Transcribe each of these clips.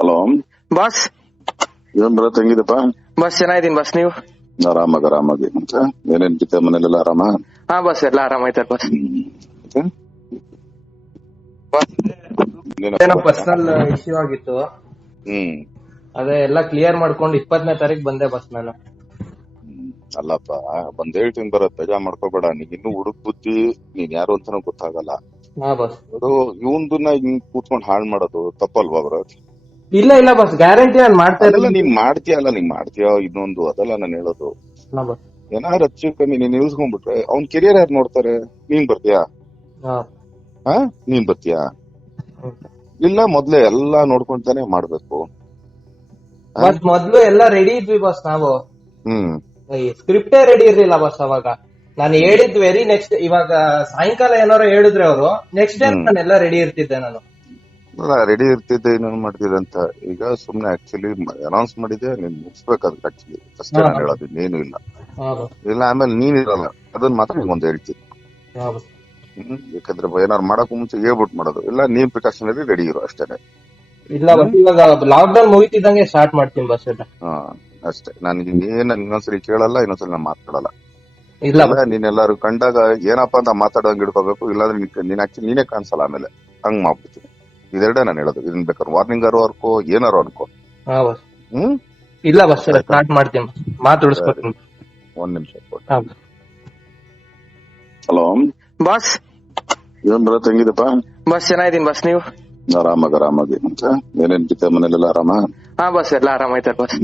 Hello. Boss. ಏನ್ ಬರತ್ ಹೆಂಗಿದಪ್ಪ boss ಚೆನ್ನಾಗಿದ್ದೀನಿ ಬಾಸ್ ನೀವು? ಆರಾಮಾಗ ಆರಾಮಾಗಿ. ಅಂತ ಏನೇನ್ ಬಿತ್ತ ಮನೇಲೆಲ್ಲ ಆರಾಮ? ಹಾ ಬಾಸ್ ಎಲ್ಲ ಬಾಸ್. ಮತ್ತೆ? ಬಾಸ್? ಏನೋ ಪರ್ಸನಲ್ ಇಶ್ಯೂ ಆಗಿತ್ತು. ಹ್ಮ್. ಅದೇ ಎಲ್ಲ ಕ್ಲಿಯರ್ ಮಾಡ್ಕೊಂಡು ಇಪ್ಪತ್ತನೇ ತಾರೀಕು ಬಂದೆ ಬಸ್ ನಾನು. ಅಲ್ಲಪ್ಪ ಬಂದ್ ಹೇಳ್ತೀನಿ ಬರತ್ ತಜಾ ಮಾಡ್ಕೋಬೇಡ. ನೀನ್ ಇನ್ನು ಹುಡುಕ್ ಬುದ್ಧಿ ನೀನ್ ಯಾರು ಅಂತಾನೂ ಗೊತ್ತಾಗಲ್ಲ. ಇವನ್ ಬಾಸ್. ಅದು ಇವಂದನ್ನ ಹಿಂಗ್ ಕೂತ್ಕೊಂಡ್ ಹಾಳ್ ಮಾಡೋದು ತಪ್ಪಲ್ವಾ ಬರತ್ ಇಲ್ಲ ಇಲ್ಲ ಬಸ್ ಗ್ಯಾರಂಟಿ ನಾನು ಮಾಡ್ತಾ ಅದೆಲ್ಲ ಇರಲಿಲ್ಲ ನೀನ್ ಮಾಡ್ತೀಯಲ್ಲ ನೀನ್ ಮಾಡ್ತೀಯ? ಇನ್ನೊಂದು ಅದೆಲ್ಲ ನಾನು ಹೇಳೋದು. ಬಾಸ್ ಏನಾದ್ರು ಹೆಚ್ಚು ಕಮ್ಮಿ ನೀನ್ ನಿಲ್ಸ್ಕೊಂಡ್ಬಿಟ್ರೆ ಅವ್ನ್ ಕೆರಿಯರ್ ಯಾರು ನೋಡ್ತಾರೆ? ನೀನ್ ಬರ್ತೀಯಾ? ಹಾ. ಹಾ? ನೀನ್ ಬರ್ತೀಯಾ? ಇಲ್ಲ ಮೊದ್ಲೇ ಎಲ್ಲಾ ನೋಡ್ಕೊಂತಾನೆ ಮಾಡ್ಬೇಕು. ಬಸ್ ಮೊದ್ಲು ಎಲ್ಲ ರೆಡಿ ಇದ್ವಿ ಬಸ್ ನಾವು. ಹ್ಮ್. ಸ್ಕ್ರಿಪ್ಟೇ ರೆಡಿ ಇರ್ಲಿಲ್ಲ ಬಸ್ ಅವಾಗ. ನಾನು ಹೇಳಿದ್ ವೆರಿ ನೆಕ್ಸ್ಟ್ ಇವಾಗ ಸಾಯಂಕಾಲ ಏನಾರು ಹೇಳಿದ್ರೆ ಅವರು ನೆಕ್ಸ್ಟ್ ಡೇ ನಾನು ಎಲ್ಲ ರೆಡಿ ಇರ್ತಿದ್ದೆ ನಾನು. ರೆಡಿ ಇರ್ತಿದ್ದೆ ಇನ್ನೇನ್ ಮಾಡ್ತಿದ್ದೆ ಅಂತ. ಈಗ ಸುಮ್ನೆ ಆಕ್ಚುಲಿ ಅನೌನ್ಸ್ ಮಾಡಿದೆ ನೀನ್ ಮುಗಿಸ್ಬೇಕಾದ್ರೆ ಆಕ್ಚುಲಿ ಅಷ್ಟೇ. ನಾನು ಹೇಳೋದು ಇನ್ನೇನು ಇಲ್ಲ. ಇಲ್ಲ ಆಮೇಲೆ ನೀನ್ ಇರಲ್ಲ. ಅದನ್ನ ಮಾತ್ರ ನಿಮ್ಗೊಂದು ಒಂದ್ ಹೇಳ್ತೀನಿ. ಹ್ಮ್ ಯಾಕಂದ್ರೆ ಏನಾರು ಮಾಡಕ್ ಮುಂಚೆ ಹೇಳ್ಬಿಟ್ಟು ಮಾಡೋದು. ಇಲ್ಲ ನೀನ್ ಪ್ರಿಕಾಷನರಿ ರೆಡಿ ಇರು ಅಷ್ಟೇನೆ. ಇಲ್ಲ ಬಸ್ ಇವಾಗ ಲಾಕ್ ಡೌನ್ ಮುಗಿತಿದ್ದಂಗೆ ಸ್ಟಾರ್ಟ್ ಮಾಡ್ತೀನಿ ಬಸ್ ಎಲ್ಲ. ಹಾ ಅಷ್ಟೇ. ನನಗೆ ಏನ್ ಇನ್ನೊಂದ್ಸರಿ ಕೇಳಲ್ಲ ಇನ್ನೊಂದ್ಸರಿ ನಾನು ಮಾತಾಡಲ್ಲ. ಇಲ್ಲ ಇಲ್ಲ ನೀನ್ ಎಲ್ಲಾರು ಕಂಡಾಗ ಏನಪ್ಪಾ ಅಂತ ಮಾತಾಡೋಂಗ್ ಇಡ್ಕೋಬೇಕು ಇಲ್ಲಾಂದ್ರೆ ನೀನ್- ನೀನ್ ಆಕ್ಚುಲಿ ನೀನೇ ಕಾಣಿಸಲ್ಲ ಆಮೇಲೆ. ಹಂಗ್ ಮಾಡ್ಬಿಡ್ತೀನಿ. ಇದೆರಡೇ ನಾನು ಹೇಳೋದು. ಇದನ್ ಬೇಕಾದ್ರೆ ವಾರ್ನಿಂಗ್ ಅರು ಅನ್ಕೋ ಏನಾರು ಅನ್ಕೋ ಹಾ ಬಸ್ ಹ್ಮ್? ಇಲ್ಲ ಬಸ್ ಸ್ಟಾರ್ಟ್ ಮಾಡ್ತೀನಿ ಮಾತು ಉಳಿಸ್ಕೊತೀನಿ ಒಂದ್ ನಿಮಿಷ ಹಲೋ? ಬಾಸ್ ಏನ್ ಬರತ್ ಹೆಂಗಿದಪ್ಪ ಬಸ್ ಚೆನ್ನಾಗಿದ್ದೀನಿ ಬಸ್ ನೀವು? ಆರಾಮಾಗ ಆರಾಮಾಗಿ. ಅಂತ ಏನೇನ್ ಬಿತ್ತ ಮನೇಲೆಲ್ಲ ಆರಾಮ? ಹಾ ಬಸ್ ಎಲ್ಲ ಬಸ್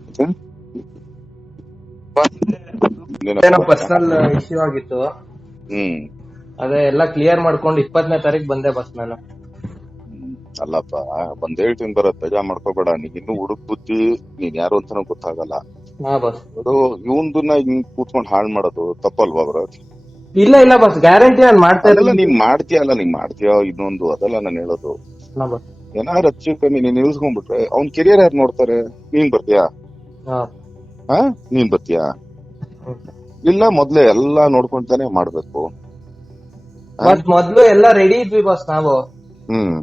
ಮತ್ತೆ? ಬಾಸ್ ಏನೋ ಪರ್ಸನಲ್ ಇಶ್ಯೂ ಆಗಿತ್ತು. ಹ್ಮ್. ಅದೇ ಎಲ್ಲ ಕ್ಲಿಯರ್ ಮಾಡ್ಕೊಂಡು ಇಪ್ಪತ್ತನೇ ತಾರೀಕು ಬಂದೆ ಬಸ್ ನಾನು. ಅಲ್ಲಪ್ಪ ಬಂದ ಹೇಳ್ತೀನಿ ಬರ ತಜಾ ಮಾಡ್ಕೋಬೇಡ. ನೀನ್ ಇನ್ನು ಹುಡುಕ್ ಬುದ್ಧಿ ನೀನ್ ಯಾರು ಅಂತಾನೂ ಗೊತ್ತಾಗಲ್ಲ. ಹಾ ಬಸ್ ಅದು ಇವಂದನ್ನ ಹಿಂಗ್ ಕೂತ್ಕೊಂಡ್ ಹಾಳ್ ಮಾಡೋದು ತಪ್ಪಲ್ವಾ ಬ್ರೋ? ಇಲ್ಲ ಇಲ್ಲ ಬಸ್ ಗ್ಯಾರಂಟಿ ನಾನು ಮಾಡ್ತಾ ಅದೆಲ್ಲ ಇರಲಿಲ್ಲ ನೀನ್ ಮಾಡ್ತೀಯಲ್ಲ ನೀನ್ ಮಾಡ್ತೀಯ ಇನ್ನೊಂದು ಅದೆಲ್ಲ ನಾನು ಹೇಳೋದು. ಬಸ್ ಏನಾದ್ರು ಹೆಚ್ಚು ಕಮ್ಮಿ ನೀನ್ ನಿಲ್ಸ್ಕೊಂಡ್ಬಿಟ್ರೆ ಅವ್ನ್ ಕೆರಿಯರ್ ಯಾರು ನೋಡ್ತಾರೆ? ನೀನ್ ಬರ್ತೀಯಾ? ಹಾ. ಹಾ ನೀನ್ ಬರ್ತೀಯಾ? ಇಲ್ಲ ಮೊದ್ಲೇ ಎಲ್ಲಾ ನೋಡ್ಕೊಂತಾನೆ ಮಾಡ್ಬೇಕು. ಮೊದ್ಲು ಎಲ್ಲ ರೆಡಿ ಇದ್ವಿ ಬಸ್ ನಾವು. ಹ್ಮ್.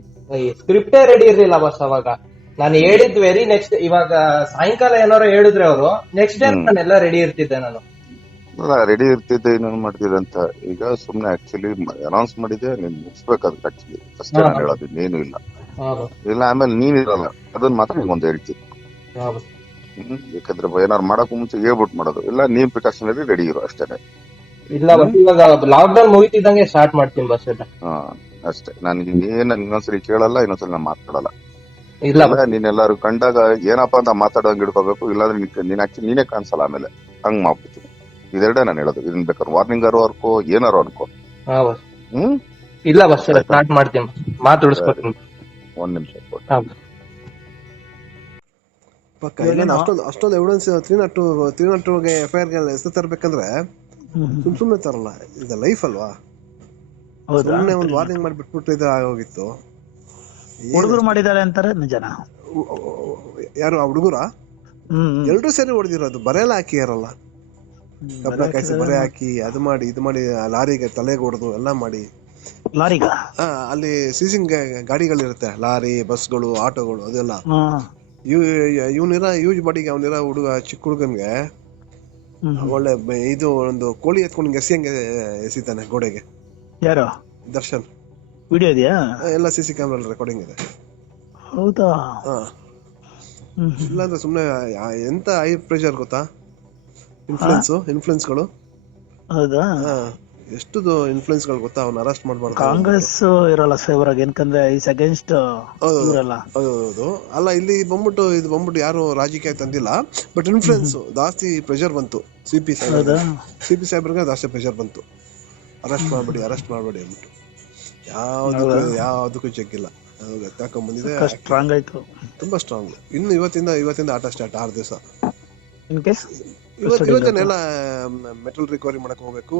ಸ್ಕ್ರಿಪ್ಟೇ ರೆಡಿ ಇರ್ಲಿಲ್ಲ ಬಸ್ ಅವಾಗ. ನಾನು ಹೇಳಿದ್ ವೆರಿ ನೆಕ್ಸ್ಟ್ ಇವಾಗ ಸಾಯಂಕಾಲ ಏನಾರು ಹೇಳಿದ್ರೆ ಅವರು ನೆಕ್ಸ್ಟ್ ಡೇ. ನಾನೆಲ್ಲ ರೆಡಿ ಇರ್ತಿದ್ದೆ ನಾನು. ರೆಡಿ ಇರ್ತಿದ್ದೆ ಇನ್ನೇನ್ ಮಾಡ್ತಿದ್ದೆ ಅಂತ. ಈಗ ಸುಮ್ನೆ ಆಕ್ಚುಲಿ ಅನೌನ್ಸ್ ಮಾಡಿದೆ ನೀನ್ ಮುಗಿಸ್ಬೇಕಾದ್ರೆ ಆಕ್ಚುಲಿ ಫಸ್ಟ್. ನಾನು ಹೇಳೋದು ಇನ್ನೇನು ಇಲ್ಲ. ಇಲ್ಲ ಆಮೇಲೆ ನೀನ್ ಇರಲ್ಲ. ಅದನ್ನ ಮಾತ್ರ ಒಂದ್ ಹೇಳ್ತೀನಿ. ಯಾಕಂದ್ರೆ ಏನಾರು ಮಾಡಕ್ ಮುಂಚೆ ಹೇಳ್ಬಿಟ್ಟು ಮಾಡೋದು. ಇಲ್ಲ ನೀನ್ ಪ್ರಿಕಾಷನರಿ ರೆಡಿ ಇರು ಅಷ್ಟೇನೆ. ಇಲ್ಲ ಬಸ್ ಇವಾಗ ಲಾಕ್ ಡೌನ್ ಮುಗಿತಿದ್ದಂಗೆ ಸ್ಟಾರ್ಟ್ ಮಾಡ್ತೀನಿ ಬಸ್ ಎಲ್ಲ. ಹಾ ಅಷ್ಟೇ. ನನಗೆ ಏನ್ ಇನ್ನೊಂದ್ಸರಿ ಕೇಳಲ್ಲ ಇನ್ನೊಂದ್ಸರಿ ನಾನು ಮಾತಾಡಲ್ಲ. ಇಲ್ಲ ಇಲ್ಲ ನೀನ್ ಎಲ್ಲಾರು ಕಂಡಾಗ ಏನಪ್ಪಾ ಅಂತ ಮಾತಾಡೋಂಗ್ ಇಡ್ಕೋಬೇಕು ಇಲ್ಲಾಂದ್ರೆ ನೀನ್- ನೀನ್ ಆಕ್ಚುಲಿ ನೀನೇ ಕಾಣಿಸಲ್ಲ ಆಮೇಲೆ. ಹಂಗ್ ಮಾಡ್ಬಿಡ್ತೀನಿ. ಇದೆರಡೇ ನಾನು ಹೇಳೋದು. ಇದನ್ ಬೇಕಾದ್ರೆ ವಾರ್ನಿಂಗ್ ಆರು ಅನ್ಕೋ ಏನಾರು ಅನ್ಕೋ. ಹಾ ಬಸ್ ಹ್ಮ್? ಇಲ್ಲ ಬಸ್ ಸ್ಟಾರ್ಟ್ ಮಾಡ್ತೀನಿ ಮಾತು ಉಳಿಸ್ಕೊತೀನಿ. ಒಂದ್ ನಿಮಿಷ ಹಾ ಪಕ್ಕ ಇಲ್ಲ ಅಷ್ಟೊಂದು ಅಷ್ಟೊಂದು evidence three nought two three nought ಟೂಗೆ F I R ಹೆಸರು ತರಬೇಕಂದ್ರೆ ಸುಮ್ ಸುಮ್ನೆ ತರಲ್ಲ. ಇದು ಲೈಫ್ ಅಲ್ವಾ? ಸುಮ್ನೆ ಒಂದು ವಾರ್ನಿಂಗ್ ಮಾಡಿ ಬಿಟ್ಬಿಟ್ಟು ಇದು ಆಗೋಗಿತ್ತು. ಹುಡುಗರು ಮಾಡಿದ್ದಾರೆ ಅಂತಾರೆ ನಿಜನಾ? ಯಾರು ಆ ಹುಡುಗರ? ಎಲ್ಲರೂ ಎಲ್ರೂ ಸೇರಿ ಹೊಡೆದಿರೋದು ಬರೆಯಲ್ಲ ಹಾಕಿ ಯಾರಲ್ಲ? ಕಬ್ಬಣ ಕಾಯಿಸಿ ಬರೆ ಹಾಕಿ ಅದು ಮಾಡಿ ಇದು ಮಾಡಿ ಲಾರಿಗೆ ತಲೆಗೆ ಹೊಡೆದು ಎಲ್ಲ ಮಾಡಿ. ಲಾರಿಗ? ಅಲ್ಲಿ ಸೀಸಿಂಗ್ ಗಾಡಿಗಳಿರುತ್ತೆ ಲಾರಿ ಬಸ್ಗಳು ಆಟೋಗಳು ಅದೆಲ್ಲ. ಇವ್ನಿರ ಇವ್ ಇವನಿರ ಯೂಸ್ ಬಾಡಿಗೆ ಅವನಿರ ಹುಡುಗ ಚಿಕ್ಕ ಹುಡುಗನ್ಗೆ. ಒಳ್ಳೆ ಬ- ಇದು ಒಂದು ಕೋಳಿ ಎತ್ಕೊಂಡು ಎಸಿಯಂಗೆ ಎಸಿತಾನೆ ಗೋಡೆಗೆ. ಯಾರು? ದರ್ಶನ್. ವಿಡಿಯೋ ಇದೆಯಾ? ಆ, ಎಲ್ಲ ಸಿ ಸಿ ಕ್ಯಾಮ್ರಾ ರೆಕಾರ್ಡಿಂಗ್ ಇದೆ. ಹೌದಾ? ಹಾ. ಹ್ಮ್ ಇಲ್ಲಾಂದ್ರೆ ಸುಮ್ಮನೆ ಎಂತ ಹೈ ಪ್ರೆಷರ್ ಗೊತ್ತಾ? ಇನ್ಫ್ಲುಯೆನ್ಸು ಇನ್ಫ್ಲುಯೆನ್ಸ್ಗಳು ಹೌದಾ? ಹಾ. ಎಷ್ಟು ಇನ್ಫ್ಲುಯೆನ್ಸ್ಗಳು ಗೊತ್ತಾ? ಅವ್ನ ಅರೆಸ್ಟ್ ಮಾಡ್ಬಾರ್ದು ಕಾಂಗ್ರೆಸ್ ಇರಲ್ಲ ಫೇವರ್ ಆಗಿ ಏನಕಂದ್ರೆ ಇಸ್ ಅಗೇನ್ಸ್ಟ್. ಇವರಲ್ಲ. ಹೌದು ಅಲ್ಲ ಇಲ್ಲಿ ಬಂದ್ಬಿಟ್ಟು ಇದು ಬಂದ್ಬಿಟ್ಟು ಯಾರು ರಾಜಕೀಯ ತಂದಿಲ್ಲ. ಬಟ್ ಇನ್ಫ್ಲುಯೆನ್ಸ್ ಜಾಸ್ತಿ ಪ್ರೆಷರ್ ಬಂತು. ಸಿ ಪಿ ಸಾಹೇಬ್ ಸಿ ಪಿ ಸಾಹೇಬ್ರಿಗೆ ಜಾಸ್ತಿ ಪ್ರೆಷರ್ ಬಂತು. ಅರೆಸ್ಟ್ ಮಾಡಬೇಡಿ ಅರೆಸ್ಟ್ ಮಾಡಬೇಡಿ ಅಂದ್ಬಿಟ್ಟು. ಯಾವ್ದು ಯಾವ್ದಕ್ಕೂ ಚೆಕ್ ಇಲ್ಲ. ಬಂದಿದೆ. ಸ್ಟ್ರಾಂಗ್ ಆಯ್ತು. ತುಂಬಾ ಸ್ಟ್ರಾಂಗ್ ಇನ್ನು ಇವತ್ತಿಂದ ಇವತ್ತಿಂದ ಆಟ ಸ್ಟಾರ್ಟ್ ಆರು ದಿವಸ. ಇವತ್ತೇನೆಲ್ಲ ಮೆಟಲ್ ರಿಕವರಿ ಮಾಡಕ್ ಹೋಗ್ಬೇಕು.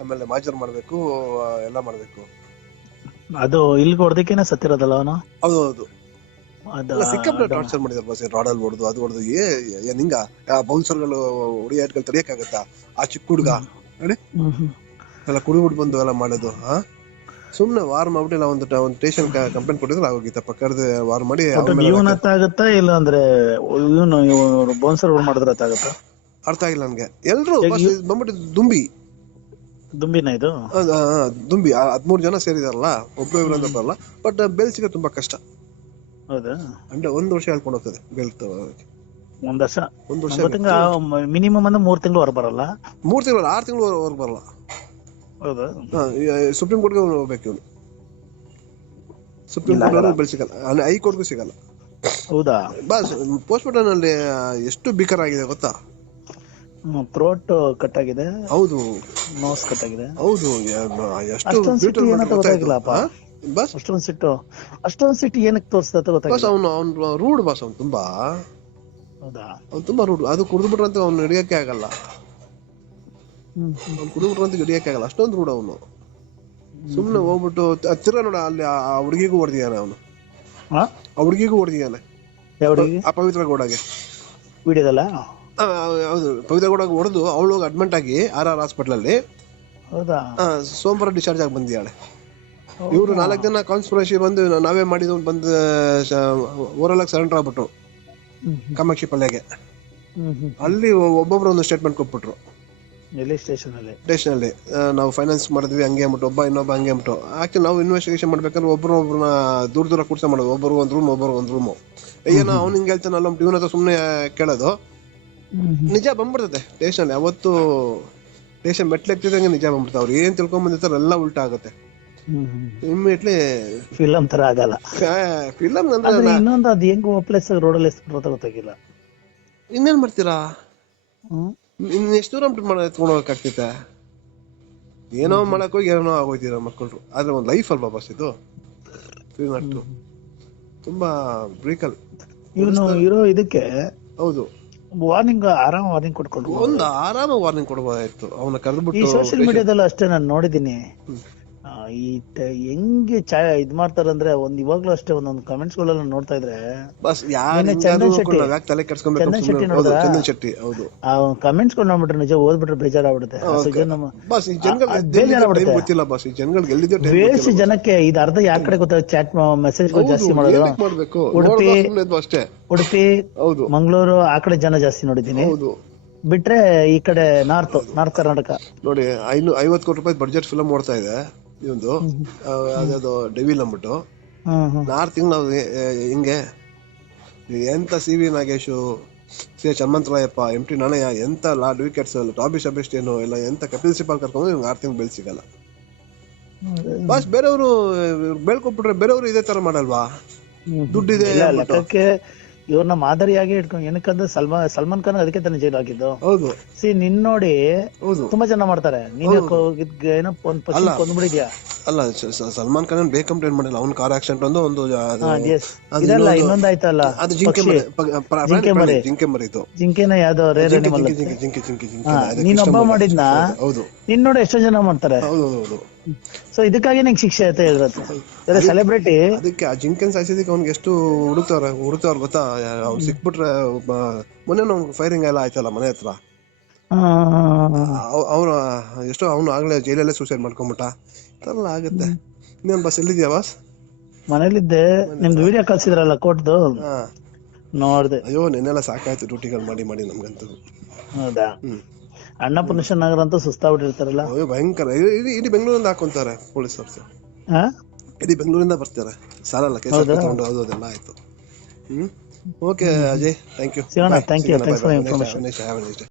ಆಮೇಲೆ ಮಾಜರ್ ಮಾಡ್ಬೇಕು ಎಲ್ಲ ಮಾಡ್ಬೇಕು. ಅದು ಇಲ್ಲಿ ಹೊಡೆದಕ್ಕೇನೆ ಸತ್ತಿರೋದಲ್ಲ ಅವನು? ಹೌದು ಹೌದು ಸಿಕ್ಕಾಪಟ್ಟೆ ಟಾರ್ಚರ್ ಮಾಡಿದಾರೆ ಬಸ್ ರಾಡಲ್ ಹೊಡೆದು ಅದು ಹೊಡೆದು ಏ ಏನ್ ಹಿಂಗ ಬೌನ್ಸರ್ಗಳು ಹೊಡಿಯಾಟ್ಗಳು ತಡಿಯಕ್ಕಾಗತ್ತಾ? ಆ ಚಿಕ್ಕ ಹುಡುಗ. ನೋಡಿ. ಎಲ್ಲ ಕುಡಿ ಬಿಟ್ಟು ಬಂದು ಎಲ್ಲ ಮಾಡೋದು ಹಾ ಸುಮ್ನೆ ವಾರ್ ಮಾಡ್ಬಿಟ್ಟು ಇಲ್ಲ ಒಂದು ಒಂದು ಸ್ಟೇಷನ್ ಕಂಪ್ಲೇಂಟ್ ಕೊಟ್ಟಿದ್ರೆ ಆಗೋಗಿತ್ತ. ಕರೆದು ವಾರ್ ಮಾಡಿ ಇವನ ಆಗತ್ತಾ ಇಲ್ಲ ಅಂದ್ರೆ ಇವನು ಬೌನ್ಸರ್ ಮಾಡಿದ್ರೆ ಆಗತ್ತಾ ಅರ್ಥ ಆಗಿಲ್ಲ ನನ್ಗೆ. ಎಲ್ರು ಬಂದ್ಬಿಟ್ಟು ದುಂಬಿ. ದುಂಬಿನ ಇದು? ದುಂಬಿ ಹದ್ಮೂರು ಜನ ಸೇರಿದಾರಲ್ಲ ಒಬ್ರು ಇಬ್ರು ಬರಲ್ಲ ಬಟ್ ಬೇಲ್ ಸಿಗೋದು ತುಂಬಾ ಕಷ್ಟ. ಹೌದಾ? ಅಂದ್ರೆ ಒಂದು ವರ್ಷ ಹೇಳ್ಕೊಂಡು ಹೋಗ್ತದೆ ಬೇಲ್. ಒಂದ್ ವರ್ಷ? ಒಂದ್ ವರ್ಷ ಮಿನಿಮಮ್ ಅಂದ್ರೆ ಮೂರ್ ತಿಂಗಳು ಹೊರ ಬರಲ್ಲ? ಮೂರ್ ತಿಂಗಳು ಆರು ತಿಂಗಳು ಹೊರ ಬರಲ್ಲ. ಹೌದಾ? ಸುಪ್ರೀಂ ಕೋರ್ಟ್ಗೆ ಹೋಗ್ಬೇಕು ಇವನು. ಸುಪ್ರೀಂ ಕೋರ್ಟ್ ಬೆಲ್ ಸಿಗಲ್ಲ ಅಲ್ಲಿ ಹೈಕೋರ್ಟ್ಗೂ ಸಿಗಲ್ಲ. ಹೌದಾ? ಬಸ್ ಪೋಸ್ಟ್ ಮಾರ್ಟಮ್ ಅಲ್ಲಿ ಎಷ್ಟು ಬಿಕರ್ ಆಗಿದೆ ಗೊತ್ತಾ? ಥ್ರೋಟ್ ಕಟ್ ಆಗಿದೆ. ಹೌದು. ನೋಸ್ ಕಟ್ ಆಗಿದೆ. ಹೌದು ಅಷ್ಟೊಂದು ಸಿಟ್ಟು ಏನಂತ ಗೊತ್ತಾಗಿಲ್ಲಪ್ಪ. ಬಸ್. ಅಷ್ಟೊಂದ್ ಸಿಟ್ಟು. ಅಷ್ಟೊಂದು ಸಿಟ್ಟು ಏನಕ್ಕೆ ತೋರಿಸ್ತಾ ಬಸ್ ಗೊತ್ತಾಗಿಲ್ಲ. ಅವನು ಅವ್ನು ರೂಡ್ ಬಸ್ ಅವ್ನು ತುಂಬಾ. ಹೌದಾ? ಅವ್ನು ತುಂಬಾ ರೂಡ್ ಅದು ಕುಡಿದ್ಬಿಟ್ರಂತ ಅವ್ನು ಹಿಡಿಯಕ್ಕೆ ಆಗಲ್ಲ. ಹ್ಮ್ ಅವ್ನು ಕುಡಿದ್ಬಿಟ್ರಂತ ಹಿಡಿಯಕ್ಕೆ ಆಗಲ್ಲ. ಅಷ್ಟೊಂದು ರೂಡ್ ಅವನು. ಸುಮ್ಮನೆ ಹೋಗ್ಬಿಟ್ಟು ಹತ್ತಿರ ನೋಡ ಅಲ್ಲಿ ಆ ಹುಡುಗಿಗೂ ಹೊಡೆದಿದ್ದಾನೆ ಅವನು. ಆ? ಹುಡುಗಿಗೂ ಹೊಡೆದಿದ್ದಾನೆ. ಯಾವ ಹುಡುಗಿ ಆ ಪವಿತ್ರ ಗೌಡಗೆ. ವಿಡಿಯೋದಲ್ಲ? ಹೌದು. ಪವಿತ್ರ ಗೌಡಗೆ ಹೊಡೆದು ಅವಳು ಹೋಗಿ ಅಡ್ಮಿಟ್ ಆಗಿ ಆರ್ ಆರ್ ಹಾಸ್ಪಿಟಲ್ ಅಲ್ಲಿ. ಹೌದಾ? ಸೋಮವಾರ ಡಿಸ್ಚಾರ್ಜ್ ಆಗಿ ಬಂದಿದ್ದಾಳೆ ಇವರು ನಾಲ್ಕು ಜನ ಕಾನ್ಸ್ಪಿರಸಿ ಬಂದು ನಾವೇ ಮಾಡಿದ ಬಂದು ಓರಲ್ ಆಗಿ ಸರೆಂಡರ್ ಆಗ್ಬಿಟ್ರು. ಕಾಮಾಕ್ಷಿ ಪಲ್ಯಗೆ. ಅಲ್ಲಿ ಒಬ್ಬೊಬ್ರು ಒಂದು ಸ್ಟೇಟ್ಮೆಂಟ್ ಕೊಟ್ಬಿಟ್ರು. ಎಲ್ಲಿ? ಸ್ಟೇಷನ್ ಅಲ್ಲಿ? ಸ್ಟೇಷನ್ ಅಲ್ಲಿ. ನಾವು ಫೈನಾನ್ಸ್ ಮಾಡಿದ್ವಿ ಹಂಗೆ ಅಂದ್ಬಿಟ್ಟು ಒಬ್ಬ ಇನ್ನೊಬ್ಬ ಹಂಗೆ ಅಂದ್ಬಿಟ್ಟು. ಆಕ್ಚುಲಿ ನಾವು ಇನ್ವೆಸ್ಟಿಗೇಷನ್ ಮಾಡ್ಬೇಕಾದ್ರೆ ಒಬ್ರು ಒಬ್ರನ್ನ ದೂರ ದೂರ ಕೂರ್ಸ ಮಾಡೋದು. ಒಬ್ಬರು ಒಂದ್ ರೂಮ್ ಒಬ್ಬರು ಒಂದು ರೂಮು ಏನೋ ಅವ್ನು ಹಿಂಗೆ ಹೇಳ್ತಾನಲ್ಲ ಇವನ ಹತ್ರ ಸುಮ್ಮನೆ ಕೇಳೋದು. ನಿಜ ಬಂದ್ಬಿಡ್ತದೆ. ಟೇಷನ್ ಯಾವತ್ತು ಸ್ಟೇಷನ್ ಮೆಟ್ಲೆಕ್ತಿದಂಗೆ ನಿಜ ಬಂದ್ಬಿಡ್ತಾವೆ ಅವ್ರು ಏನ್ ತಿಳ್ಕೊಂಡ್ ಬಂದಿರ್ತಾರೆ ಎಲ್ಲ ಉಲ್ಟಾ ಆಗುತ್ತೆ. ಇಮ್ಮಿಡಿಯೇಟ್ಲಿ ಫಿಲಂ ತರ ಆಗಲ್ಲ. ಫಿಲಂ ಅಂದ್ರೆ ಇನ್ನೊಂದು ಅದು ಹೆಂಗ್ ಪ್ಲೇಸ್ ರೋಡಲ್ಲಿ ಎಸ್ಬಿಟ್ರು ಗೊತ್ತಾಗಿಲ್ಲ ಇನ್ನೇನ್ ಮಾಡ್ತೀರಾ? ಇನ್ನ ಇನ್ ಎಷ್ಟು ದೂರ ಮಾಡಿ ಎತ್ಕೊಂಡು ಹೋಗಕ್ಕಾಗ್ತೈತೆ ಏನೋ ಮಾಡಕ್ ಹೋಗಿ ಏನೋ ಆಗೋಯ್ತೀರ ಮಕ್ಕಳು ಆದ್ರೆ ಒಂದು ಲೈಫ್ ಅಲ್ವಾ ಬಸ್ ಇದು. ತುಂಬಾ ಬ್ರೀಕಲ್ ಇವನು ಇರೋ ಇದಕ್ಕೆ ಹೌದು. ವಾರ್ನಿಂಗ್ ಆರಾಮ ವಾರ್ನಿಂಗ್ ಕೊಟ್ಕೊಂಡು ಒಂದು ಆರಾಮ ವಾರ್ನಿಂಗ್ ಕೊಡಬಹುದಾಯ್ತು ಅವನ ಈ ಕರೆದ್ಬಿಟ್ಟು ಸೋಶಿಯಲ್ ಮೀಡಿಯಾದಲ್ಲೂ ಅಷ್ಟೇ ನಾನು ನೋಡಿದೀನಿ ಆ, ಈ ಹೆಂಗೆ ಚಾ ಇದ್ ಮಾಡ್ತಾರಂದ್ರೆ ಒಂದ್ ಇವಾಗ್ಲೂ ಅಷ್ಟೇ ಒಂದೊಂದು ಕಮೆಂಟ್ಸ್ ಗಳೆಲ್ಲ ನೋಡ್ತಾ ಇದ್ರೆ ಬಸ್ ಯಾರು ಚಂದನ್ ಶೆಟ್ಟಿ. ಚಂದನ್ ಚಂದನ್ ಹೌದು. ಆ ಕಮೆಂಟ್ಸ್ಗಳು ನೋಡ್ಬಿಟ್ರೆ ನಿಜ ಓದ್ಬಿಟ್ರೆ ಬೇಜಾರಾಗ್ಬಿಡುತ್ತೆ. ಬಸ್ ಈ ಜನಗಳಿಗೆ ಗೊತ್ತಿಲ್ಲ ಬಸ್ ಈ ಜನಗಳಿಗೆ ಎಲ್ಲಿದೆ ಟೈಮ್ ಬೇಸಿ ಜನಕ್ಕೆ ಇದು ಅರ್ಧ ಯಾವ ಕಡೆ ಗೊತ್ತಾಗ ಚಾಟ್ ಮೆಸೇಜ್ ಜಾಸ್ತಿ ಮಾಡೋದು. ಉಡುಪಿ- ಉಡುಪಿ ಮಂಗಳೂರು ಆ ಕಡೆ ಜನ ಜಾಸ್ತಿ ನೋಡಿದೀನಿ ಹೌದು. ಬಿಟ್ರೆ ಈ ಕಡೆ ನಾರ್ತ್ ನಾರ್ತ್ ಕರ್ನಾಟಕ. ನೋಡಿ ಐನು ಐವತ್ತು ಕೋಟಿ ರೂಪಾಯಿ ಬಡ್ಜೆಟ್ ಫಿಲಮ್ ಓಡ್ತಾ ಇದೆ. ಇವಂದು. ಅದ್ಯಾವ್ದು ಡೆವಿಲ್ ಅಂದ್ಬಿಟ್ಟು. ಹ್ಮ್ ತಿಂಗಳು ನಾವು ಹಿಂಗೆ. ಎಂತ C V Nagesh C H Hanumantharayappa M T Nanaiah ಎಂತ ಲಾರ್ಡ್ ವಿಕೆಟ್ಸ್ ಟಾಬಿ ಸಬೆಸ್ಟೇನು ಇಲ್ಲ ಎಂತ ಕಪಿಲ್ ಸಿಪಾಲ್ ಕರ್ಕೊಂಡು ನಿಮ್ಗೆ ಆರು ತಿಂಗಳು ಬೆಲ್ ಸಿಗಲ್ಲ ಬಸ್ ಬೇರೆಯವರು ಬೆಳ್ಕೊಟ್ಬಿಟ್ರೆ ಬೇರೆಯವರು ಇದೇ ತರ ಮಾಡಲ್ವಾ. ದುಡ್ಡಿದೆ ಇವ್ರನ್ನ ಮಾದರಿಯಾಗಿ ಇಟ್ಕೊಂಡು ಏನಕ್ಕಂದ್ರೆ ಸಲ್ಮಾನ್ ಸಲ್ಮಾನ್ ಖಾನ್ ಅದಕ್ಕೆ ತಾನೇ ಜೈಲ್ ಹಾಕಿದ್ದು. ಹೌದು. ಸಿ ನಿನ್ ನೋಡಿ ಹೌದು. ತುಂಬಾ ಜನ ಮಾಡ್ತಾರೆ. ನೀನ್ ಏನೋ ಒಂದ್ ಕೊಂದ್ಬಿಡಿದ್ಯಾ ಅಲ್ಲ. ಸಲ್ಮಾನ್ ಖಾನ್ ಬೇಗ ಕಂಪ್ಲೇಂಟ್ ಮಾಡಿಲ್ಲ ಅವ್ನ ಕಾರ್ ಆಕ್ಸಿಡೆಂಟ್ ಒಂದು ಒಂದು ಆಯ್ತಲ್ಲ ಇದಲ್ಲ ಇನ್ನೊಂದು- ಇನ್ನೊಂದಾಯ್ತಲ್ಲ ಅದು ಜಿಂಕೆ. ಮರಿ ಜಿಂಕೆ ಮರಿ. ಜಿಂಕೆ ಮರಿತು ಜಿಂಕೆನ ಯಾವ್ದೋ ರೇರ್ ಜಿಂಕೆ ಅನಿಮಲ್ ಜಿಂಕೆ ಜಿಂಕೆ ಜಿಂಕೆ ನೀನ್ ಒಬ್ಬ ಮಾಡಿದ್ನ? ಹೌದು ನಿನ್ ನೋಡಿ ಎಷ್ಟೋ ಜನ ಮಾಡ್ತಾರೆ. ಹೌದು ಹೌದು. ಸೊ ಇದಕ್ಕಾಗಿ ನಿಂಗೆ ಶಿಕ್ಷೆ ಅಂತ ಹೇಳಿದ್ರೆ ಸೆಲೆಬ್ರಿಟಿ ಅದಕ್ಕೆ ಆ ಜಿಂಕನ್ ಸಾಯಿಸಿದಕ್ಕೆ ಅವ್ನಿಗೆ ಎಷ್ಟು ಹುಡುಕ್ತವ್ರ ಹುಡುಕ್ತವ್ರ ಗೊತ್ತಾ? ಅವ್ನು ಸಿಕ್ಬಿಟ್ರೆ ಮೊನ್ನೆ ಅವ್ನು ಫೈರಿಂಗ್ ಎಲ್ಲ ಆಯ್ತಲ್ಲ ಮನೆ ಹತ್ರ. ಅವನು ಎಷ್ಟೋ ಅವನು ಆಗ್ಲೇ ಜೈಲಲ್ಲೇ ಸೂಸೈಡ್ ಮಾಡ್ಕೊಂಬಿಟ್ಟ. ತರಲ್ಲ ಆಗುತ್ತೆ. ಇನ್ನೇನು ಬಸ್ ಎಲ್ಲಿದ್ಯಾ ಬಾಸ್ ಮನೇಲಿದ್ದೆ. ನಿಮ್ದು ವಿಡಿಯೋ ಕಳ್ಸಿದ್ರಲ್ಲ ಕೋಟ್ದು ನೋಡ್ದೆ. ಅಯ್ಯೋ ನೆನ್ನೆಲ್ಲ ಸಾಕಾಯ್ತು ಡ್ಯೂಟಿಗಳು ಮಾಡಿ ಮಾಡಿ ನಮ್ಗಂತೂ. ಹೌದಾ? ಅಣ್ಣಪುರುಷ ನಗರ ಅಂತೂ ಸುಸ್ತಾಗ್ಬಿಟ್ಟಿರ್ತಾರಲ್ಲ. ಅಯ್ಯೋ ಭಯಂಕರ. ಇಡೀ- ಬೆಂಗಳೂರಿಂದ ಹಾಕೊಂತಾರೆ ಪೊಲೀಸರು ಹಾ? ಇಡೀ ಬೆಂಗಳೂರಿಂದ ಬರ್ತಾರೆ. ಸಾಲಲ್ಲ ಕೆಲಸ ತಗೊಂಡು ಅದು ಅದೆಲ್ಲ ಆಯ್ತು. ಹ್ಮ್? Okay Ajay thank you thank you thanks information.